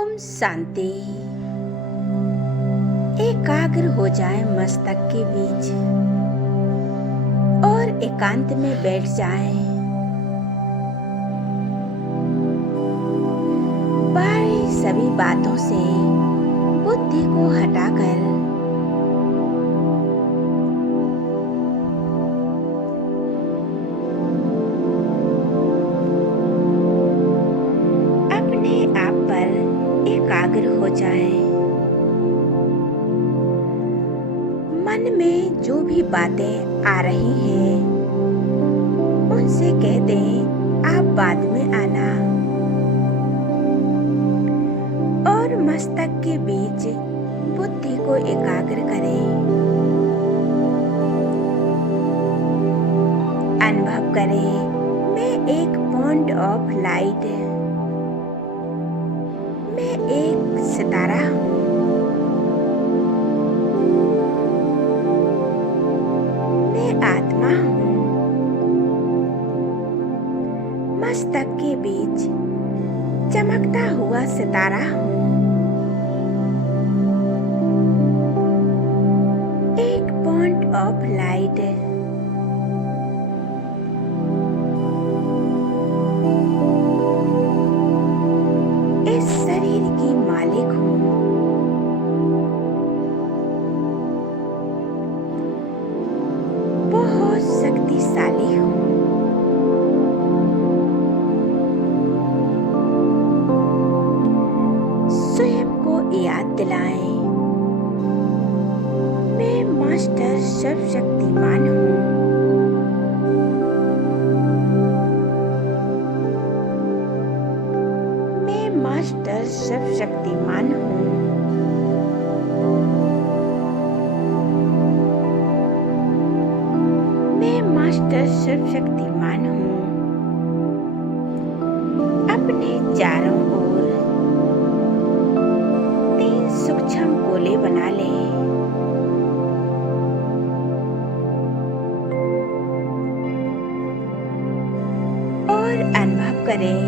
ओम शांति। एकाग्र हो जाए मस्तक के बीच और एकांत में बैठ जाए। बाहरी सभी बातों से बुद्धि को हटाकर अपने आप पर एकाग्र हो जाए। मन में जो भी बातें आ रही हैं उनसे कह दें आप बाद में आना, और मस्तक के बीच बुद्धि को एकाग्र करें। अनुभव करें मैं एक पॉइंट ऑफ लाइट, मैं एक सितारा हूँ। मैं आत्मा हूँ। मस्तक के बीच चमकता हुआ सितारा हूँ। एक पॉइंट ऑफ लाइट। इस शरीर की मालिक हूँ। बहुत शक्तिशाली हूँ। स्वयं को याद दिलाएं मैं मास्टर सर्वशक्तिमान हूँ। मैं मास्टर सर्वशक्तिमान हूँ। मैं मास्टर सर्वशक्तिमान हूँ। अपने चारों ओर 3 सूक्ष्म गोले बना लें। और अनुभव करें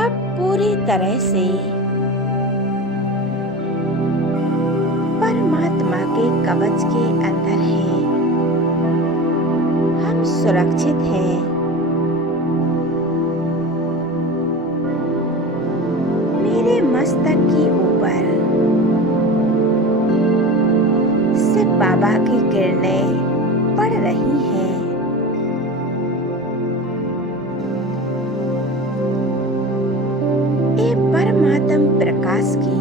अब पूरी तरह से परमात्मा के कवच के अंदर है। हम सुरक्षित हैं। मेरे मस्तक के ऊपर से बाबा की किरणें पड़ रही हैं। ये परमात्म प्रकाश की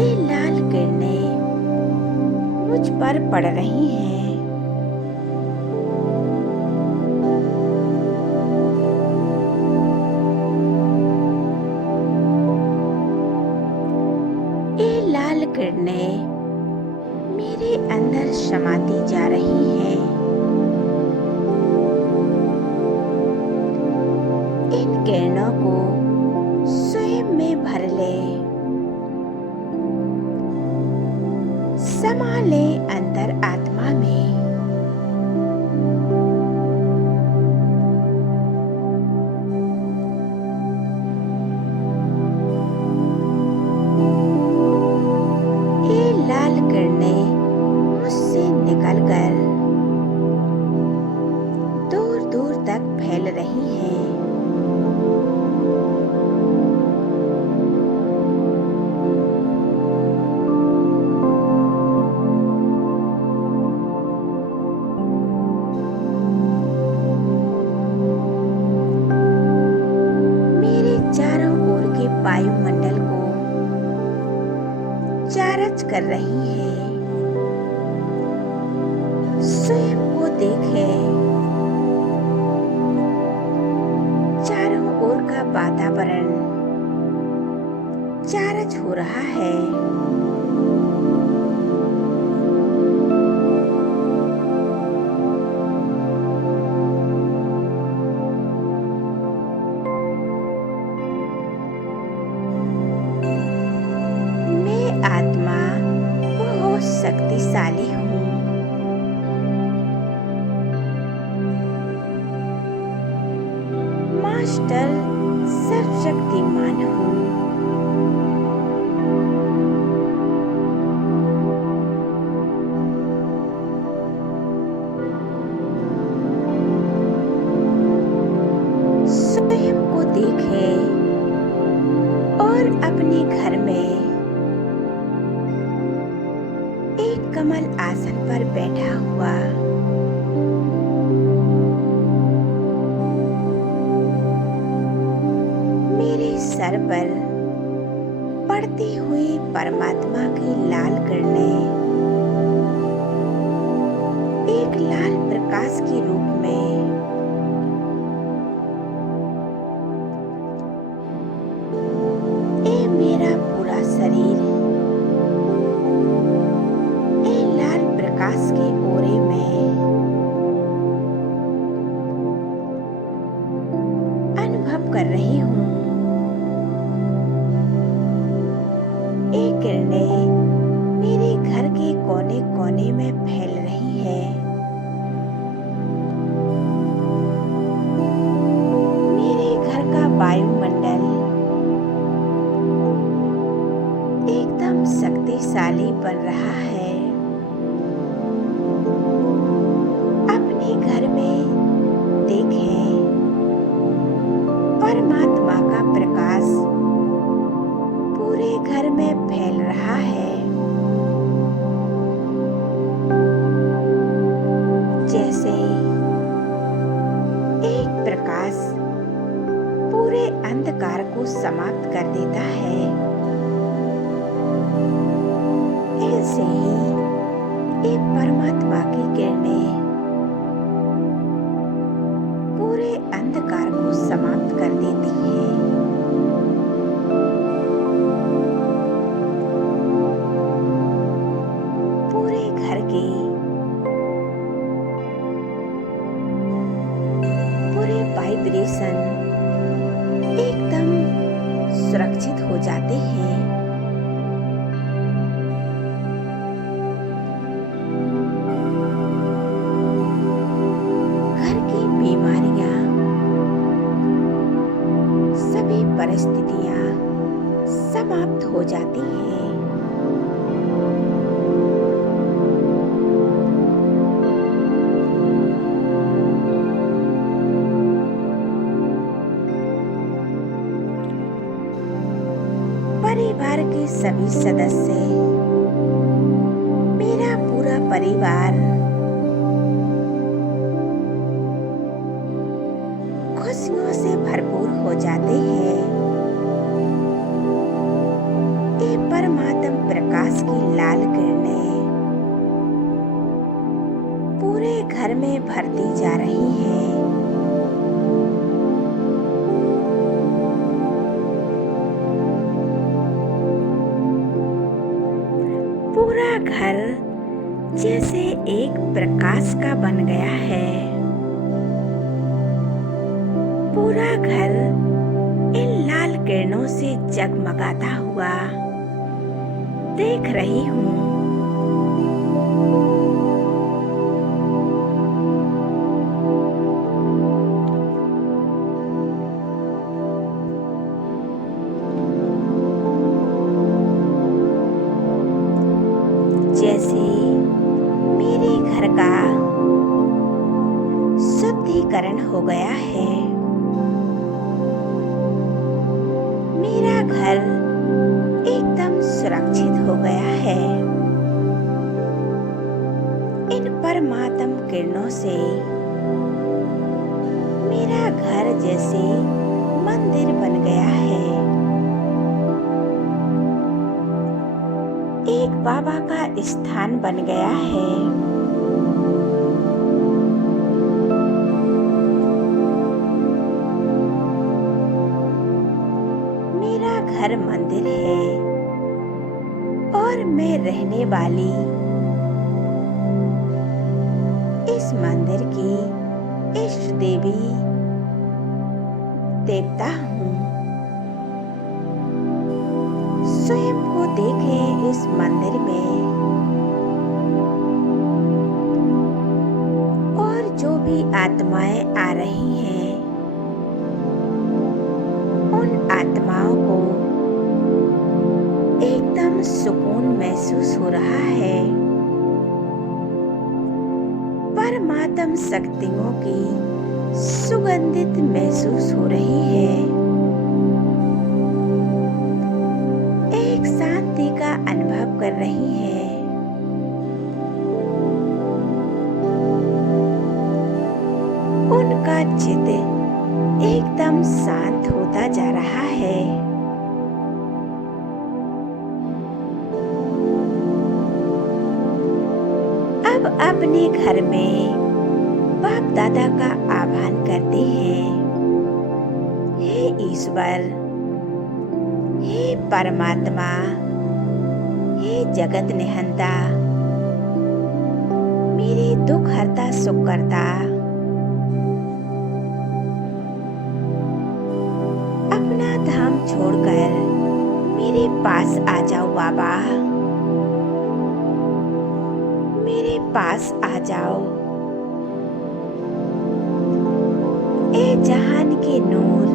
ये लाल किरणें मुझ पर पड़ रही हैं। ये लाल किरणें मेरे अंदर समाती जा रही हैं। इन किरणों को स्वयं में भर ले, समा ले अंतर आत्मा में। ये लाल किरणें मुझसे निकलकर दूर दूर तक फैल रही हैं। मेरे चारों ओर के वायुमंडल को चार्ज कर रही है। स्वयं को देखे चारों ओर का वातावरण चार्ज हो रहा है। मैं आत्मा बहुत शक्तिशाली हूँ। मास्टर सर्वशक्तिमान हूँ। स्वयं को देखे और अपने घर में एक कमल आसन पर बैठा हुआ मेरे सर पर पड़ती हुई परमात्मा की लाल किरणें एक लाल प्रकाश के रूप में मेरा पूरा शरीर लाल प्रकाश के ओरे में अनुभव कर रही हूँ। ये किरणें मेरे घर के कोने कोने में फैल रही है। मेरे घर का वायुमंडल एकदम शक्तिशाली बन रहा है। अपने घर में देखें, परमात्मा का प्रकाश पूरे घर में फैल रहा है। जैसे एक प्रकाश पूरे अंधकार को समाप्त कर देता है, ऐसे ही एक परमात्मा की किरणें पूरे अंधकार को समाप्त कर देती है। पूरे घर के पूरे वाइब्रेशन एकदम सुरक्षित हो जाते हैं। परिस्थितियां समाप्त हो जाती हैं। परिवार के सभी सदस्य, मेरा पूरा परिवार खुशियों से भरपूर हो जाते हैं। ये परमात्म प्रकाश की लाल किरणें पूरे घर में भरती जा रही हैं। पूरा घर जैसे एक प्रकाश का बन गया है। पूरा घर इन लाल किरणों से जगमगाता हुआ देख रही हूँ। जैसे मेरे घर का शुद्धिकरण हो गया है। मेरा घर एकदम सुरक्षित हो गया है। इन परमात्म किरणों से मेरा घर जैसे मंदिर बन गया है। एक बाबा का स्थान बन गया है। मेरा घर मंदिर है और मैं रहने वाली इस मंदिर की इष्ट देवी देवता हूँ। स्वयं को देखें इस मंदिर में, और जो भी आत्माएं आ रही हैं आत्माओं को एकदम सुकून महसूस हो रहा है। परमात्म शक्तियों की सुगंधित महसूस हो रही है। एक शांति का अनुभव कर रही है। उनका चित्त एकदम शांत होता जा रहा है। अब अपने घर में बाप दादा का आह्वान करते हैं। हे ईश्वर, हे परमात्मा, हे जगत निहंता, मेरे दुख हरता सुख करता, अपना धाम छोड़कर मेरे पास आ जाओ बाबा, मेरे पास आ जाओ। ए जहान के नूर,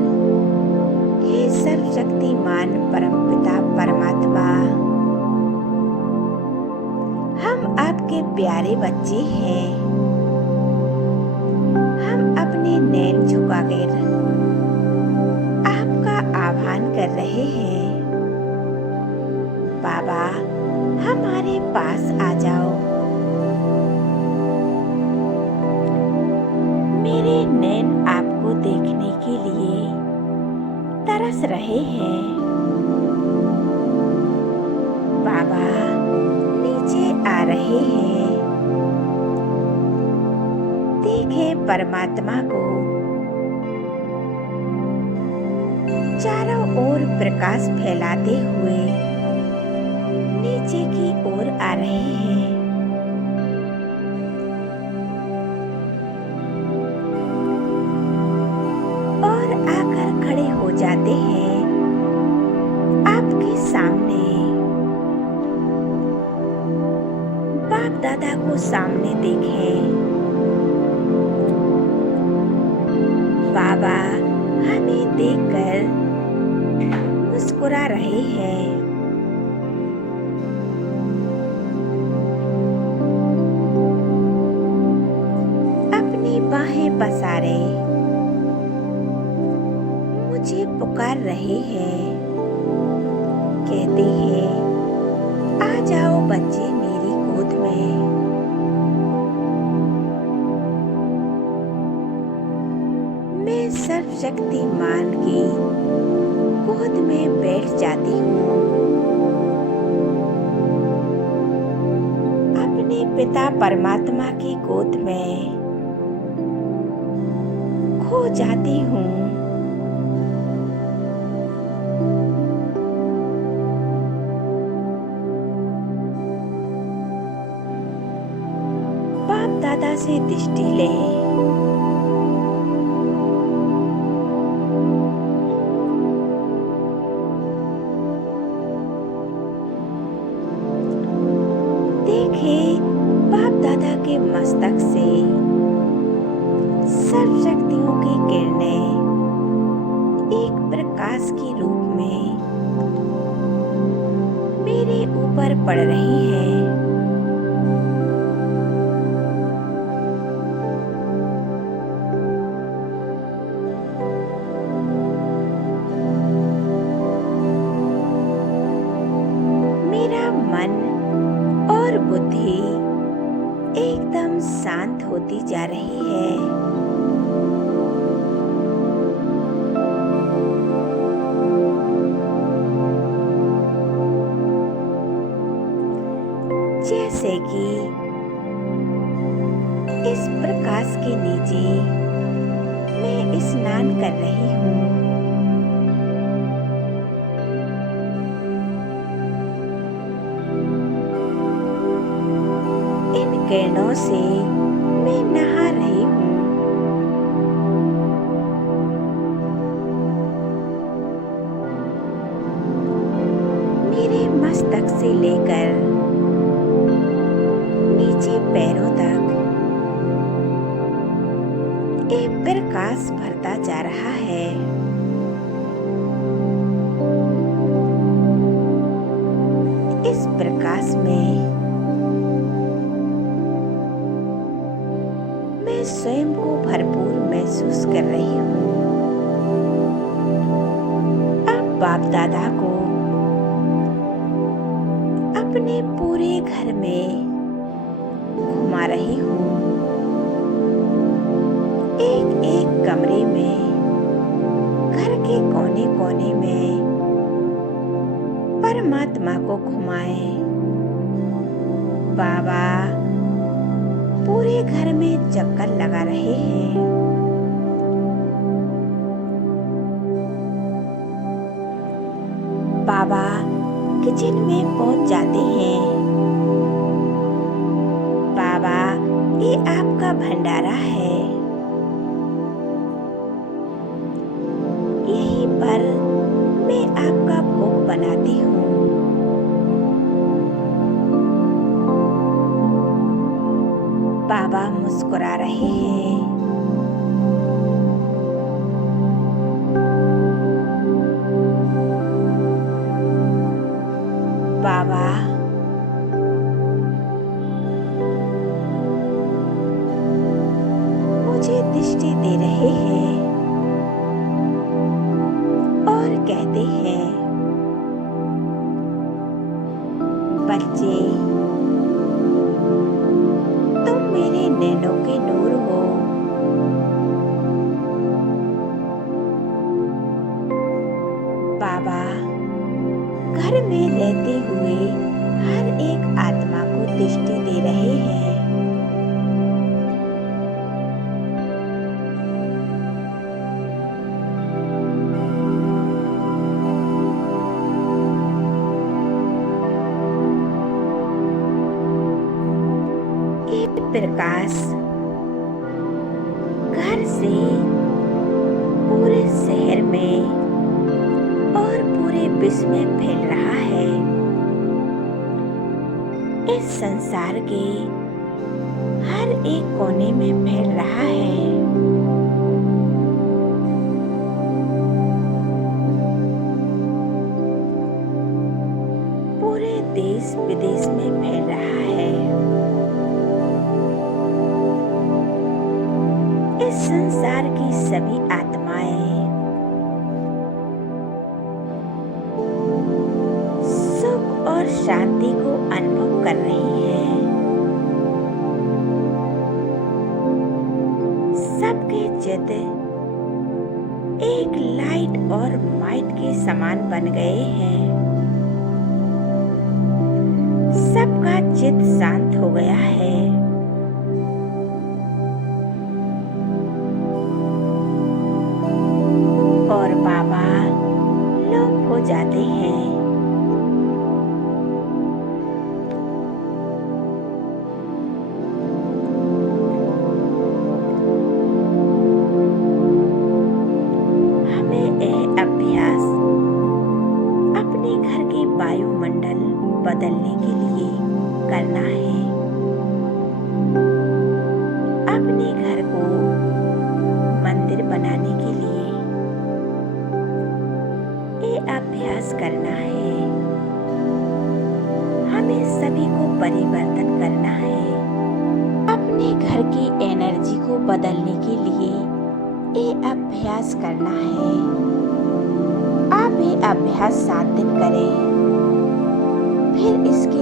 हे सर्वशक्तिमान परमपिता परमात्मा, हम आपके प्यारे बच्चे हैं। हम अपने नैन झुकाकर आपका आह्वान कर रहे हैं। बाबा, हमारे पास आ जाओ। मेरे नैन आपको देखने के लिए तरस रहे हैं। बाबा नीचे आ रहे हैं। देखें परमात्मा को चारों ओर प्रकाश फैलाते हुए नीचे की ओर आ रहे हैं। और आकर खड़े हो जाते हैं आपके सामने। बाप दादा को सामने देखें। बाबा हमें देखकर मुस्कुरा रहे हैं। अपनी बाहें पसारे मुझे पुकार रहे हैं। कहते हैं, आ जाओ बच्चे मेरी गोद में। मैं सर्वशक्तिमान की गोद में बैठ जाती हूँ। अपने पिता परमात्मा की गोद में खो जाती हूँ। बाप दादा से दृष्टि लें। देखें बाप दादा के मस्तक से सर्व शक्तियों की किरणें एक प्रकाश के रूप में मेरे ऊपर पड़ रही हैं। मेरा मन और बुद्धि एकदम शांत होती जा रही है। जैसे कि इस प्रकाश के नीचे मैं स्नान कर रही हूँ। इन किरणों से मैं नहा रही हूँ। मेरे मस्तक से लेकर नीचे पैरों तक एक प्रकाश भरता जा रहा है। महसूस कर रही हूँ। अब बाप दादा को अपने पूरे घर में घुमा रही हूँ। एक एक कमरे में, घर के कोने कोने में परमात्मा को घुमाएं। बाबा पूरे घर में चक्कर लगा रहे हैं। बाबा किचन में पहुंच जाते हैं। बाबा ये आपका भंडारा है, यहीं पर मैं आपका भोग बनाती हूँ। बाबा मुस्कुरा रहे हैं। बाबा मुझे दृष्टि दे रहे हैं और कहते हैं, बच्चे तुम मेरे नैनों के नूर हो। बाबा घर में रहते हुए हर एक आत्मा को दृष्टि दे रहे हैं। ये प्रकाश घर से पूरे शहर में और पूरे विश्व में फैल रहा है। इस संसार के हर एक कोने में फैल रहा है। पूरे देश विदेश में फैल रहा है। इस संसार की सभी आत्माएं सुख और शांति को अनुभव कर रही हैं। सबके चित्त एक लाइट और माइट के समान बन गए हैं। सबका चित्त शांत हो गया है। और बाबा लोप हो जाते हैं। हमें यह अभ्यास अपने घर के वायुमंडल बदलने के लिए करना है। अपने घर को मंदिर बनाने के लिए ये अभ्यास करना है। हमें सभी को परिवर्तन करना है। अपने घर की एनर्जी को बदलने के लिए ये अभ्यास करना है। आप ये अभ्यास 7 दिन करें, फिर इसके